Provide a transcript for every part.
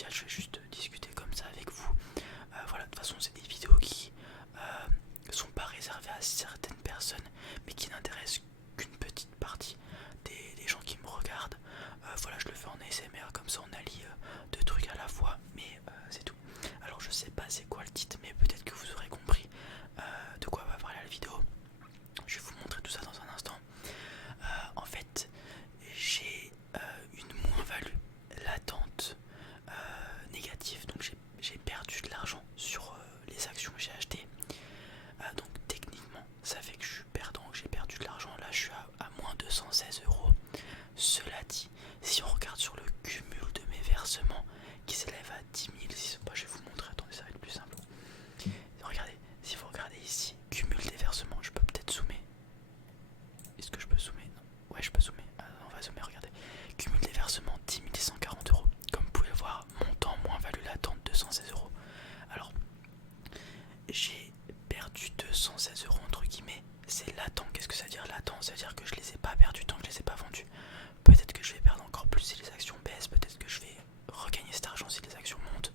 spécial, je vais juste discuter comme ça avec vous. Voilà, de toute façon c'est des vidéos qui sont pas réservées à certaines personnes, mais qui n'intéressent qu'une petite partie des gens qui me regardent. Voilà, je le fais en ASMR, comme ça on allie deux trucs à la fois, mais c'est tout. Alors je sais pas c'est quoi le titre, mais peut-être que vous aurez compris de quoi va parler la vidéo. Je vais vous montrer tout ça dans un instant. En fait, j'ai une moins-value latente négative, donc j'ai perdu de l'argent sur les actions que j'ai achetées. Donc techniquement, ça fait que je suis perdant, que j'ai perdu de l'argent. Là, je suis à moins 216 euros. Cela dit, si on regarde sur le cumul de mes versements qui s'élève à 10 000, je vais vous montrer, attendez, ça va être plus simple. Regardez, si vous regardez ici, cumul des versements, je peux peut-être zoomer. Est-ce que je peux zoomer? Non. Ouais, je peux zoomer. On va zoomer, regardez. Cumul des versements 10 140 euros. Comme vous pouvez le voir, montant moins-value latente 216 euros. Alors, j'ai perdu 216 euros entre guillemets. C'est latent. Qu'est-ce que ça veut dire latent? Ça veut dire que je les ai pas perdus tant que je les ai pas vendus. Peut-être que je vais perdre encore plus si les actions baissent. Peut-être que je vais regagner cet argent si les actions montent.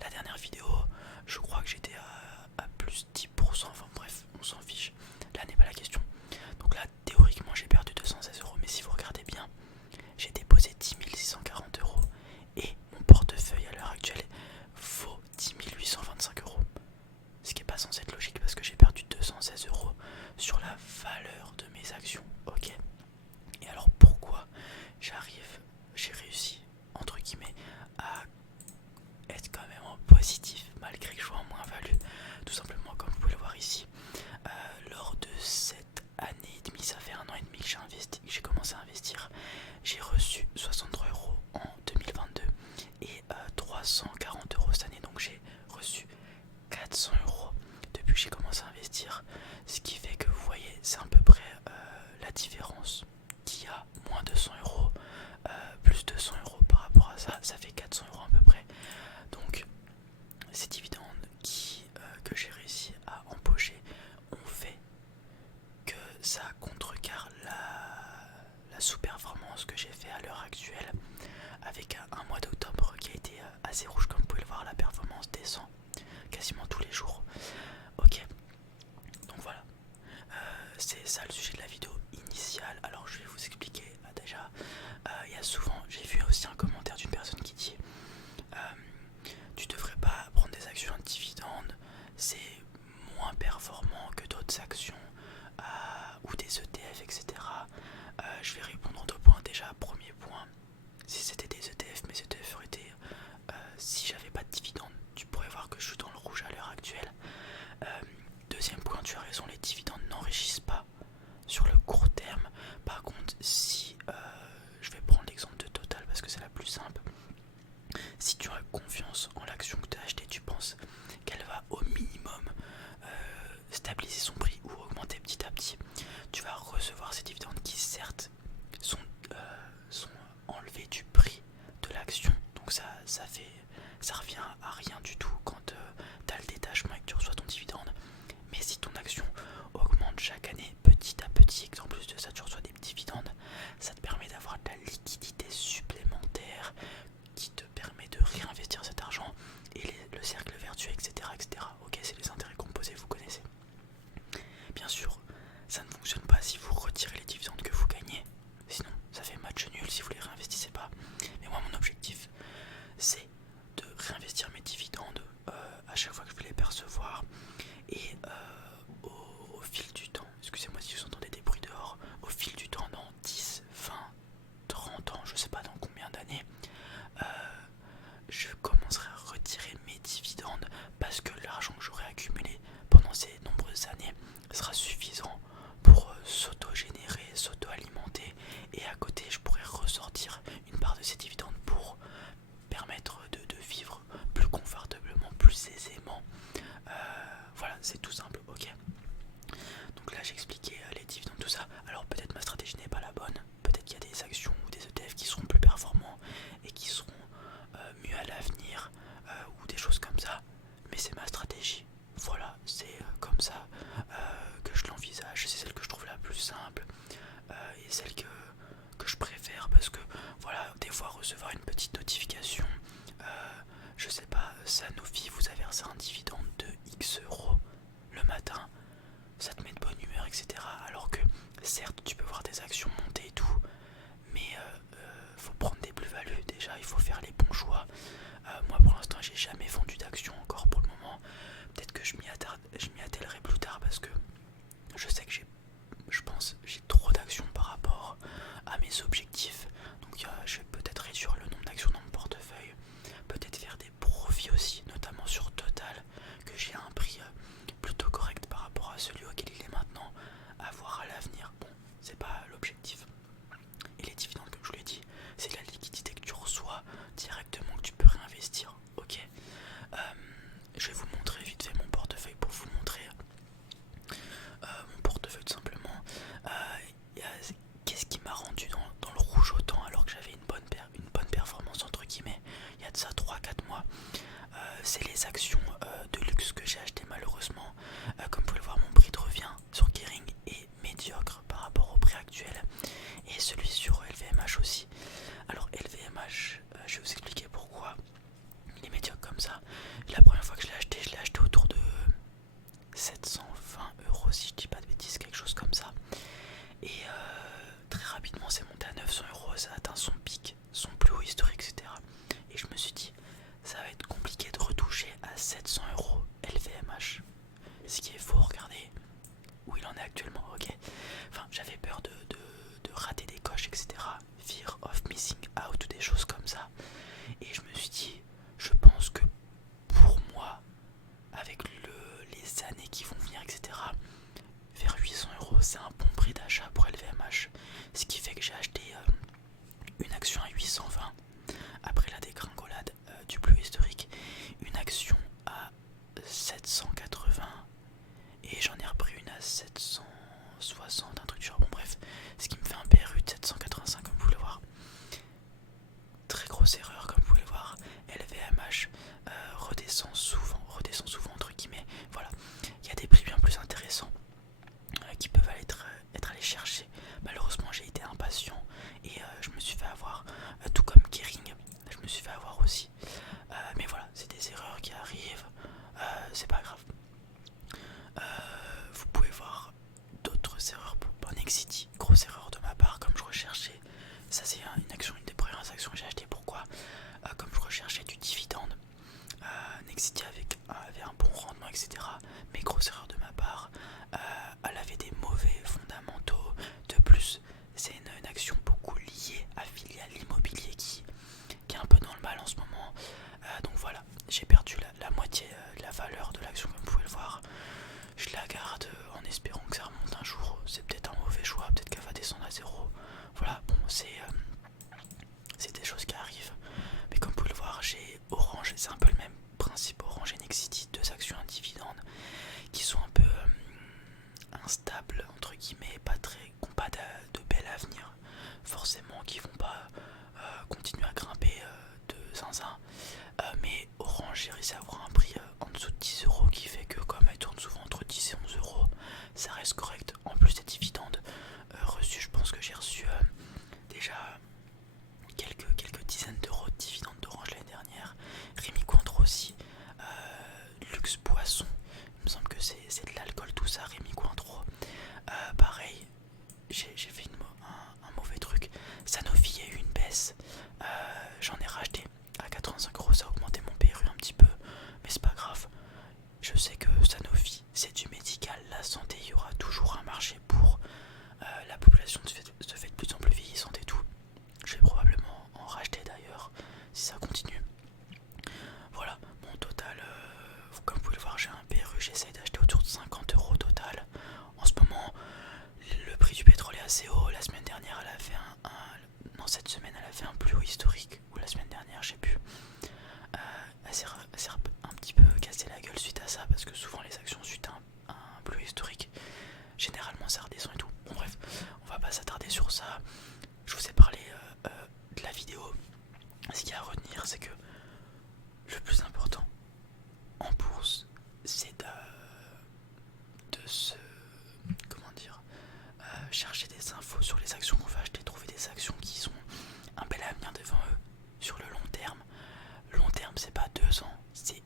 La dernière vidéo, je crois que j'étais à plus 10%. Enfin bref, on s'en fiche. Là n'est pas la question. Donc là, théoriquement, j'ai perdu 216 euros. Mais si vous regardez bien, j'ai déposé 10 640 euros. Et mon portefeuille à l'heure actuelle vaut 10 825 euros. Ce qui n'est pas censé être logique parce que j'ai perdu 216 euros sur la valeur de mes actions. Ok. Et alors pourquoi j'ai réussi, entre guillemets, à être quand même en positif malgré que je sois en moins-value? Tout simplement, comme vous pouvez le voir ici, lors de cette année et demie, ça fait 1 an et demi que j'ai commencé à investir, j'ai reçu 63 euros en 2022 et 340 euros cette année. Donc j'ai reçu 400 euros depuis que j'ai commencé à investir, ce qui fait que vous voyez, c'est à peu près la différence qu'il y a, moins 200 euros, plus 200 euros par rapport à ça, ça fait 400 euros à peu près. Donc ces dividendes que j'ai réussi à empocher ont fait que ça contrecarre la sous-performance que j'ai fait à l'heure actuelle, avec un mois d'octobre qui a été assez rouge. Comme vous pouvez le voir, la performance descend quasiment tous les jours. Ok, donc voilà, c'est ça le sujet de la vidéo initiale. Alors je vais vous expliquer. Déjà, il y a souvent, j'ai vu aussi un commentaire d'une personne qui dit tu devrais pas prendre des actions en dividendes, c'est moins performant que d'autres actions ou des ETF, etc. Je vais répondre en deux points. Déjà, premier point, si c'était des ETF, mes ETF auraient été, si j'avais pas de dividendes, tu pourrais voir que je suis dans le rouge à l'heure actuelle. Deuxième point, tu as raison, les dividendes n'enrichissent pas sur le court terme. Par contre, si je vais prendre l'exemple de Total parce que c'est la plus simple, si tu as confiance en l'action que tu as achetée, tu penses qu'elle va au minimum stabiliser son prix ou augmenter petit à petit, tu vas recevoir ces dividendes qui certes sont enlevés du prix de l'action. Donc ça revient à rien du tout quand tu as le détachement et que tu reçois ton dividende. Mais si ton action augmente chaque année petit à petit et qu'en plus de ça tu reçois des dividendes, ça te permet d'avoir de la liquidité supplémentaire qui te permet de réinvestir cet argent et le cercle vertueux, etc. etc. Ok, c'est les intérêts composés, vous connaissez. Bien sûr, ça ne fonctionne pas si vous retirez les dividendes que vous gagnez. Sinon, ça fait match nul si vous les réinvestissez pas. Mais moi, mon objectif, c'est de réinvestir mes dividendes à chaque fois que je vais les percevoir. Et au fil du temps, excusez-moi si vous entendez des bruits dehors, au fil du temps, dans 10, 20, 30 ans, je sais pas dans combien d'années, je commencerai à retirer mes dividendes parce que l'argent que j'aurai accumulé pendant ces nombreuses années sera suffisant pour s'auto-générer, s'auto-alimenter, et à côté je pourrai ressortir une part de ces dividendes pour permettre de vivre plus confortablement, plus aisément. Voilà, c'est tout simple, ok. Donc là j'ai expliqué les dividendes, tout ça. Alors peut-être ma stratégie n'est pas la bonne, peut-être qu'il y a des actions ou des ETF qui seront plus performants et qui seront mieux à l'avenir, ou des choses comme ça, mais c'est ma stratégie. Voilà, c'est comme ça que je l'envisage, c'est celle que je trouve la plus simple et celle que je préfère, parce que voilà, des fois recevoir une petite notification Sanofi vous a versé un dividende de X euros le matin, ça te met de bonne humeur, etc. Alors que certes tu peux voir des actions monter et tout, mais faut prendre des plus-values déjà, il faut faire les bons choix. Moi pour l'instant j'ai jamais vendu d'actions encore pour le moment. Peut-être que je m'y attellerai plus tard parce que je sais que je pense j'ai trop d'actions par rapport à mes objectifs. Donc je vais peut-être réduire le nombre d'actions dans mon portefeuille, peut-être faire des profits aussi, notamment sur Total, que j'ai un prix plutôt correct par rapport à celui auquel il est maintenant, à voir à l'avenir. Bon, c'est pas l'objectif. Et les dividendes, comme je vous l'ai dit, c'est la liquidité que tu reçois directement, que tu peux réinvestir. Ok. Je vais vous montrer vite fait mon portefeuille pour vous montrer mon portefeuille tout simplement. Qu'est-ce qui m'a rendu dans le rouge autant alors que j'avais une bonne performance entre guillemets il y a de ça 3-4 mois. C'est les actions de luxe que j'ai achetées malheureusement. Comme vous pouvez le voir, mon prix de revient sur Kering est médiocre par rapport au prix actuel et celui sur LVMH aussi. Alors LVMH, je vais vous expliquer pourquoi il est médiocre comme ça. La première fois que je l'ai acheté autour de 720 euros si je dis pas de bêtises, quelque chose comme ça. Et très rapidement c'est monté à 900 euros, ça a atteint son pic, son plus haut historique, etc. Et je me suis dit, ça va être compliqué de retoucher à 700 euros LVMH. Ce qui est faux, regardez où il en est actuellement, ok. Enfin, j'avais peur de rater des coches, etc. Fear of missing out ou des choses comme ça. Et je me suis dit, je pense que pour moi, avec les années qui vont venir, etc., vers 800 euros, c'est un bon prix d'achat pour LVMH. Ce qui fait que j'ai acheté une action à 820 après la dégringolade du plus historique, une action à 780 et j'en ai repris une à 760, un truc du genre. Bon bref, ce qui me fait un PRU de 785 comme vous pouvez le voir. Très grosse erreur comme vous pouvez le voir. LVMH redescend souvent entre guillemets. Voilà, il y a des prix bien plus intéressants qui peuvent être allés chercher. Malheureusement j'ai été impatient et je me suis fait avoir, tout comme Kering, je me suis fait avoir aussi. Mais voilà, c'est des erreurs qui arrivent, c'est pas grave. Vous pouvez voir d'autres erreurs pour Nexity, grosse erreur de ma part comme je recherchais. Ça c'est une des premières actions que j'ai achetées. Pourquoi comme je recherchais du dividende, Nexity avait un bon rendement, etc. Mais grosse erreur de ma part, elle avait des mauvais fondamentaux. De plus, c'est une action beaucoup liée, affiliée à l'immobilier qui est un peu dans le mal en ce moment. Donc voilà, j'ai perdu la moitié de la valeur de l'action comme vous pouvez le voir. Je la garde en espérant que ça remonte un jour. C'est peut-être un mauvais choix, peut-être qu'elle va descendre à zéro. Voilà, bon, c'est des choses qui arrivent. Mais comme vous pouvez le voir, j'ai Orange, c'est un peu le même principe. Orange et Nexity, deux actions à dividendes qui sont un peu instables, entre guillemets, qui n'ont pas de bel avenir, forcément, qui vont pas continuer à grimper de zinzin. Mais Orange, j'ai réussi à avoir un prix en dessous de 10 euros qui fait que, comme elle tourne souvent entre 10 et 11 euros, ça reste correct. En plus des dividendes reçus, je pense que j'ai reçu déjà quelques dizaines d'euros de dividendes d'Orange l'année dernière. Rémi Cointreau aussi, Luxe Boisson, il me semble que c'est de l'alcool tout ça, Rémi Cointreau. Pareil, j'ai fait un mauvais truc. Sanofi, il y a eu une baisse, j'en ai racheté à 85 euros, ça a augmenté mon PRU un petit peu, mais c'est pas grave. Je sais que Sanofi, c'est du médical, la santé, il y aura toujours un marché pour. La population se fait de plus en plus vieillissante et tout. Je vais probablement en racheter d'ailleurs si ça continue. Voilà, mon total, comme vous pouvez le voir, j'ai un PRU, j'essaye d'acheter autour de 50 euros au total. En ce moment, le prix du pétrole est assez haut. La semaine dernière, elle a fait non, cette semaine, elle a fait un plus haut historique. Ou la semaine dernière, je sais plus. Elle s'est un petit peu cassé la gueule suite à ça parce que souvent les actions suite à un plus haut historique, généralement ça redescend et tout. Bon bref, on va pas s'attarder sur ça. Je vous ai parlé de la vidéo. Ce qu'il y a à retenir, c'est que le plus important en bourse, c'est de se, comment dire, chercher des infos sur les actions qu'on va acheter, trouver des actions qui sont un bel avenir devant eux sur le long terme. Long terme, c'est pas 2 ans, c'est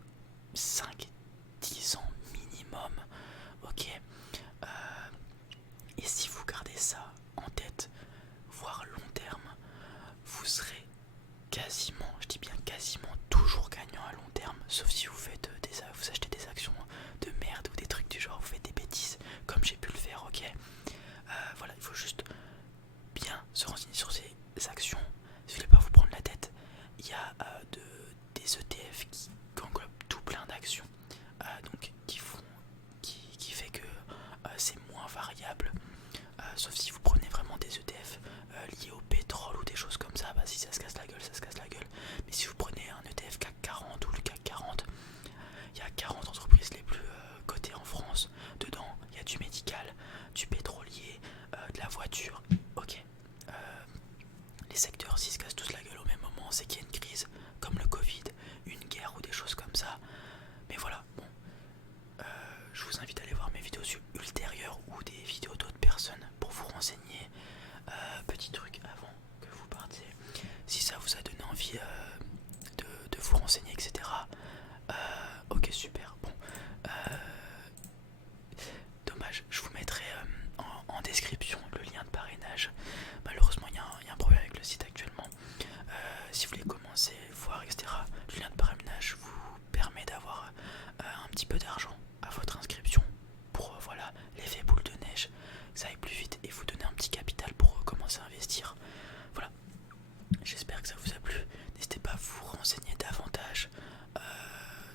renseigner davantage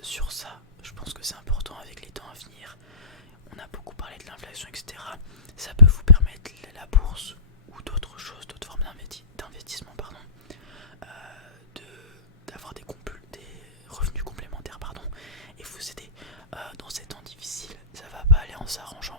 sur ça. Je pense que c'est important avec les temps à venir. On a beaucoup parlé de l'inflation, etc. Ça peut vous permettre, la bourse ou d'autres choses, d'autres formes d'investissement, pardon, d'avoir des revenus complémentaires, pardon, et vous aider dans ces temps difficiles. Ça va pas aller en s'arrangeant